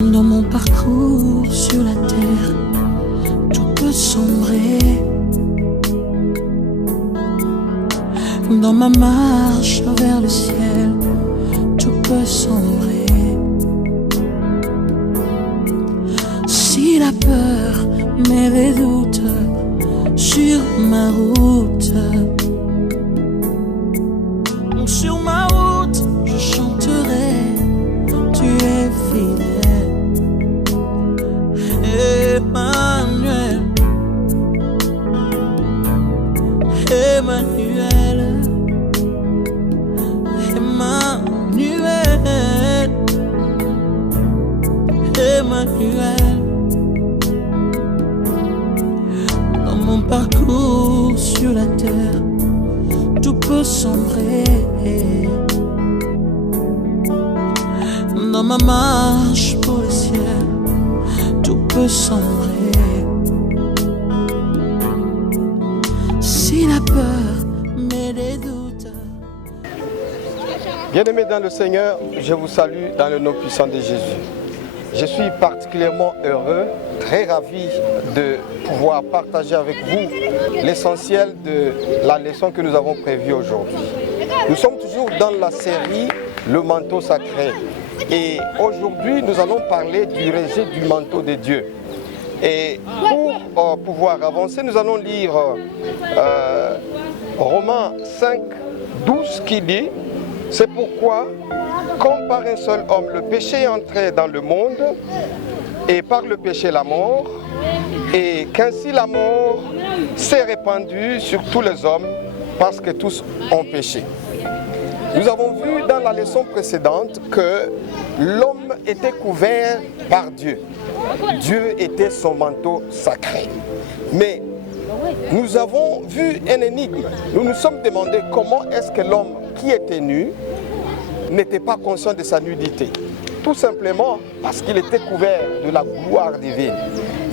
Dans mon parcours sur la terre, tout peut sombrer. Dans ma marche vers le ciel, tout peut sombrer. Si la peur met des doutes sur ma route, je chanterai, tu es fidèle. Emmanuel, Emmanuel, Emmanuel, Emmanuel. Dans mon parcours sur la terre, tout peut sombrer. Dans ma marche pour le ciel, tout peut sombrer. Si la peur met des doutes. Bien-aimés dans le Seigneur, je vous salue dans le nom puissant de Jésus. Je suis particulièrement heureux, très ravi de pouvoir partager avec vous l'essentiel de la leçon que nous avons prévue aujourd'hui. Nous sommes toujours dans la série Le manteau sacré. Et aujourd'hui, nous allons parler du rejet du manteau de Dieu. Et pour pouvoir avancer, nous allons lire Romains 5, 12 qui dit « C'est pourquoi, comme par un seul homme, le péché est entré dans le monde, et par le péché la mort, et qu'ainsi la mort s'est répandue sur tous les hommes, parce que tous ont péché. » Nous avons vu dans la leçon précédente que l'homme était couvert par Dieu. Dieu était son manteau sacré. Mais nous avons vu un énigme. Nous nous sommes demandé comment est-ce que l'homme qui était nu n'était pas conscient de sa nudité. Tout simplement parce qu'il était couvert de la gloire divine.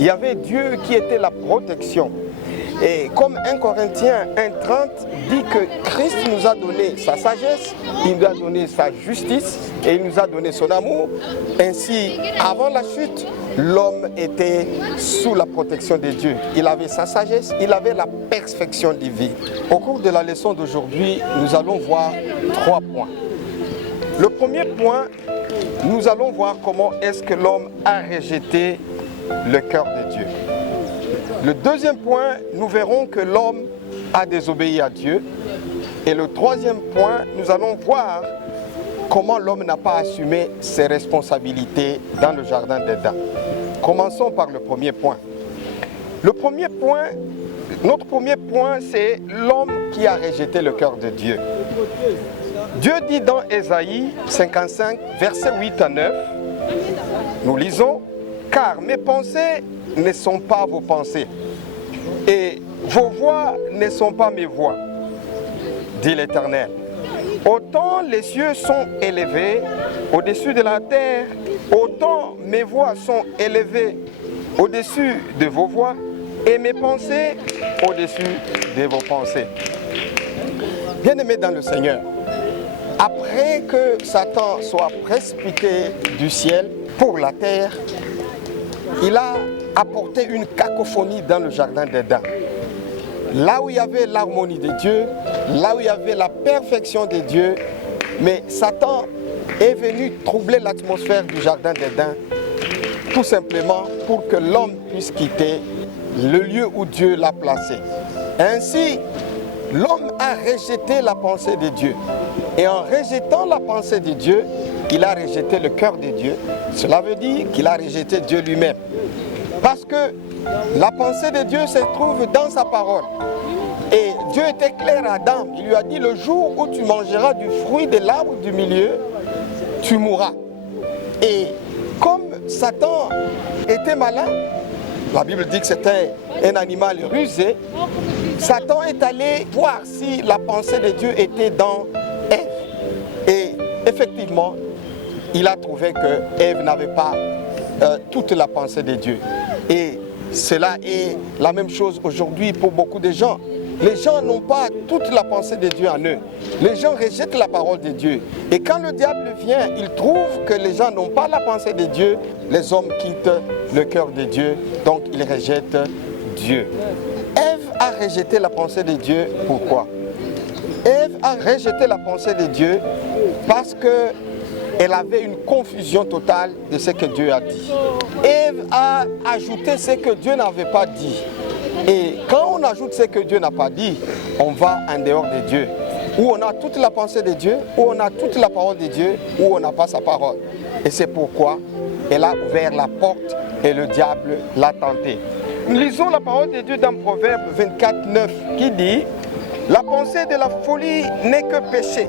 Il y avait Dieu qui était la protection. Et comme 1 Corinthiens 1,30 dit que Christ nous a donné sa sagesse, il nous a donné sa justice et il nous a donné son amour. Ainsi, avant la chute, l'homme était sous la protection de Dieu. Il avait sa sagesse, il avait la perfection divine. Au cours de la leçon d'aujourd'hui, nous allons voir 3 points. Le premier point, nous allons voir comment est-ce que l'homme a rejeté le cœur de Dieu. Le deuxième point, nous verrons que l'homme a désobéi à Dieu. Et le troisième point, nous allons voir comment l'homme n'a pas assumé ses responsabilités dans le jardin d'Éden. Commençons par le premier point. Notre premier point, c'est l'homme qui a rejeté le cœur de Dieu. Dieu dit dans Ésaïe 55, versets 8 à 9, nous lisons, « Car mes pensées ne sont pas vos pensées, et vos voix ne sont pas mes voix, dit l'Éternel. Autant les cieux sont élevés au-dessus de la terre, autant mes voix sont élevées au-dessus de vos voix, et mes pensées au-dessus de vos pensées. » Bien-aimés dans le Seigneur, après que Satan soit précipité du ciel pour la terre, il a apporté une cacophonie dans le jardin d'Éden. Là où il y avait l'harmonie de Dieu, là où il y avait la perfection de Dieu, mais Satan est venu troubler l'atmosphère du jardin d'Éden, tout simplement pour que l'homme puisse quitter le lieu où Dieu l'a placé. Ainsi, l'homme a rejeté la pensée de Dieu. Et en rejetant la pensée de Dieu, il a rejeté le cœur de Dieu. Cela veut dire qu'il a rejeté Dieu lui-même. Parce que la pensée de Dieu se trouve dans sa parole. Et Dieu était clair à Adam. Il lui a dit, le jour où tu mangeras du fruit de l'arbre du milieu, tu mourras. Et comme Satan était malin, la Bible dit que c'était un animal rusé, Satan est allé voir si la pensée de Dieu était dans Ève. Et effectivement, il a trouvé que Ève n'avait pas toute la pensée de Dieu. Et cela est la même chose aujourd'hui pour beaucoup de gens. les gens n'ont pas toute la pensée de Dieu en eux. Les gens rejettent la parole de Dieu. Et quand le diable vient, il trouve que les gens n'ont pas la pensée de Dieu. Les hommes quittent le cœur de Dieu, donc ils rejettent Dieu. Ève a rejeté la pensée de Dieu. Pourquoi? Ève a rejeté la pensée de Dieu parce qu'elle avait une confusion totale de ce que Dieu a dit. Ève a ajouté ce que Dieu n'avait pas dit. Et quand on ajoute ce que Dieu n'a pas dit, on va en dehors de Dieu. Où on a toute la pensée de Dieu, où on a toute la parole de Dieu, où on n'a pas sa parole. Et c'est pourquoi elle a ouvert la porte et le diable l'a tenté. Nous lisons la parole de Dieu dans Proverbe 24, 9 qui dit « La pensée de la folie n'est que péché,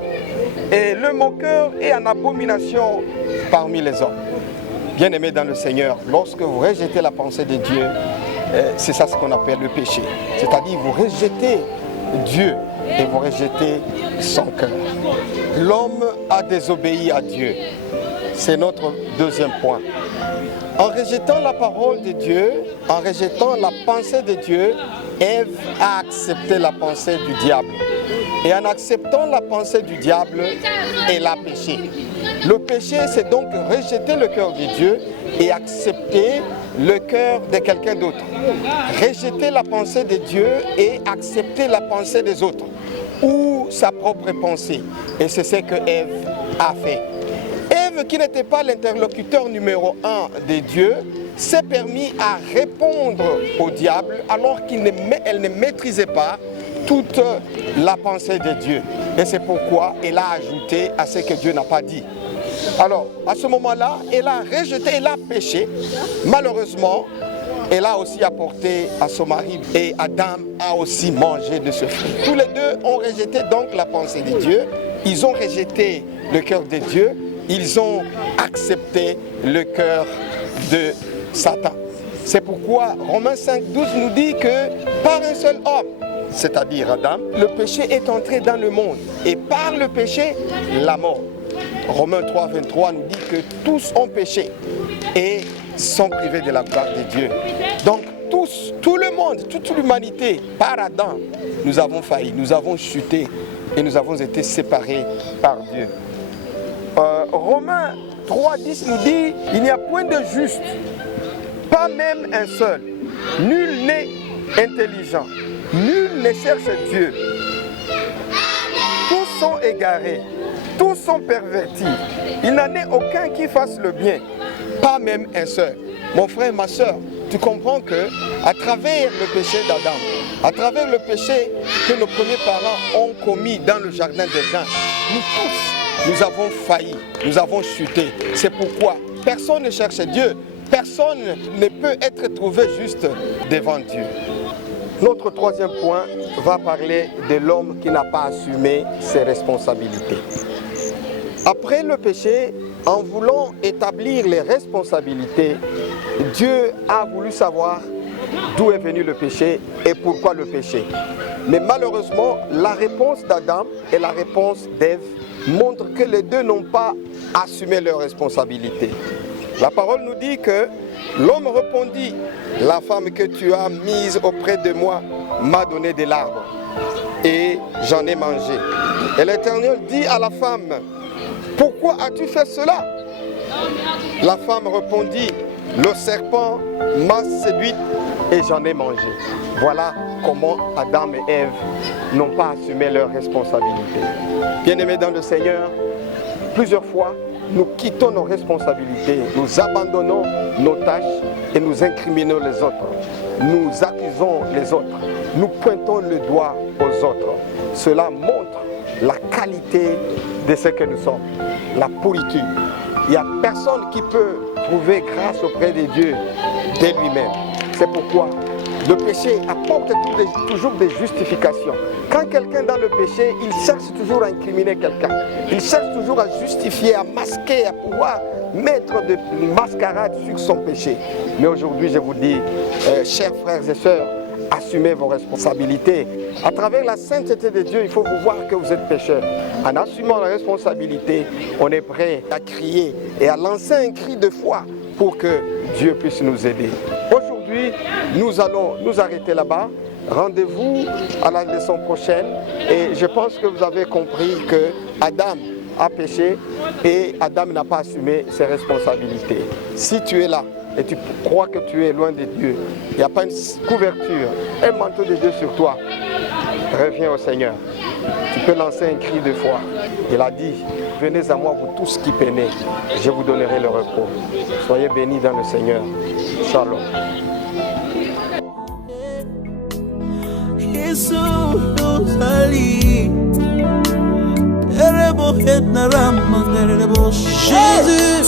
et le moqueur est en abomination parmi les hommes. » Bien-aimés dans le Seigneur, lorsque vous rejetez la pensée de Dieu, c'est ça ce qu'on appelle le péché. C'est-à-dire vous rejetez Dieu et vous rejetez son cœur. L'homme a désobéi à Dieu. C'est notre deuxième point. En rejetant la parole de Dieu, en rejetant la pensée de Dieu, Ève a accepté la pensée du diable. Et en acceptant la pensée du diable, elle a péché. Le péché, c'est donc rejeter le cœur de Dieu et accepter le cœur de quelqu'un d'autre. Rejeter la pensée de Dieu et accepter la pensée des autres ou sa propre pensée. Et c'est ce que Ève a fait. Ève, qui n'était pas l'interlocuteur numéro 1 de Dieu, s'est permis à répondre au diable alors qu'elle ne maîtrisait pas toute la pensée de Dieu. Et c'est pourquoi elle a ajouté à ce que Dieu n'a pas dit. Alors, à ce moment-là, elle a rejeté, elle a péché. Malheureusement, elle a aussi apporté à son mari et Adam a aussi mangé de ce fruit. Tous les deux ont rejeté donc la pensée de Dieu. Ils ont rejeté le cœur de Dieu. Ils ont accepté le cœur de Satan. C'est pourquoi Romains 5, 12 nous dit que par un seul homme, c'est-à-dire Adam, le péché est entré dans le monde. Et par le péché, la mort. Romains 3, 23 nous dit que tous ont péché et sont privés de la gloire de Dieu. Donc tous, tout le monde, toute l'humanité, par Adam, nous avons failli, nous avons chuté et nous avons été séparés par Dieu. Romains 3, 10 nous dit, il n'y a point de juste, pas même un seul. Nul n'est intelligent, nul ne cherche Dieu. Tous sont égarés, tous sont pervertis. Il n'en est aucun qui fasse le bien, pas même un seul. Mon frère, ma soeur, tu comprends que à travers le péché d'Adam, à travers le péché que nos premiers parents ont commis dans le jardin d'Éden, nous tous, nous avons failli, nous avons chuté. C'est pourquoi personne ne cherche Dieu, personne ne peut être trouvé juste devant Dieu. Notre troisième point va parler de l'homme qui n'a pas assumé ses responsabilités. Après le péché, en voulant établir les responsabilités, Dieu a voulu savoir d'où est venu le péché et pourquoi le péché. Mais malheureusement, la réponse d'Adam et la réponse d'Ève montrent que les deux n'ont pas assumé leurs responsabilités. La parole nous dit que l'homme répondit, « La femme que tu as mise auprès de moi m'a donné de l'arbre et j'en ai mangé. » Et l'Éternel dit à la femme, « Pourquoi as-tu fait cela ?» La femme répondit, « Le serpent m'a séduite et j'en ai mangé. » Voilà comment Adam et Ève n'ont pas assumé leurs responsabilités. Bien-aimés dans le Seigneur, plusieurs fois, nous quittons nos responsabilités, nous abandonnons nos tâches et nous incriminons les autres. Nous accusons les autres, nous pointons le doigt aux autres. Cela montre la qualité de ce que nous sommes, la pourriture. Il n'y a personne qui peut trouver grâce auprès de Dieu de lui-même. C'est pourquoi le péché apporte toujours des justifications. Quand quelqu'un est dans le péché, il cherche toujours à incriminer quelqu'un. Il cherche toujours à justifier, à masquer, à pouvoir mettre de mascarade sur son péché. Mais aujourd'hui, je vous dis, chers frères et sœurs, assumez vos responsabilités. À travers la sainteté de Dieu, il faut vous voir que vous êtes pécheurs. En assumant la responsabilité, on est prêt à crier et à lancer un cri de foi pour que Dieu puisse nous aider. Aujourd'hui, nous allons nous arrêter là-bas Rendez-vous à la leçon prochaine. Et je pense que vous avez compris que Adam a péché et Adam n'a pas assumé ses responsabilités. Si tu es là et tu crois que tu es loin de Dieu, il n'y a pas une couverture, un manteau de Dieu sur toi, reviens au Seigneur. Tu peux lancer un cri de foi. Il a dit, venez à moi vous tous qui peinez, je vous donnerai le repos. Soyez bénis dans le Seigneur. Shalom. Jésus,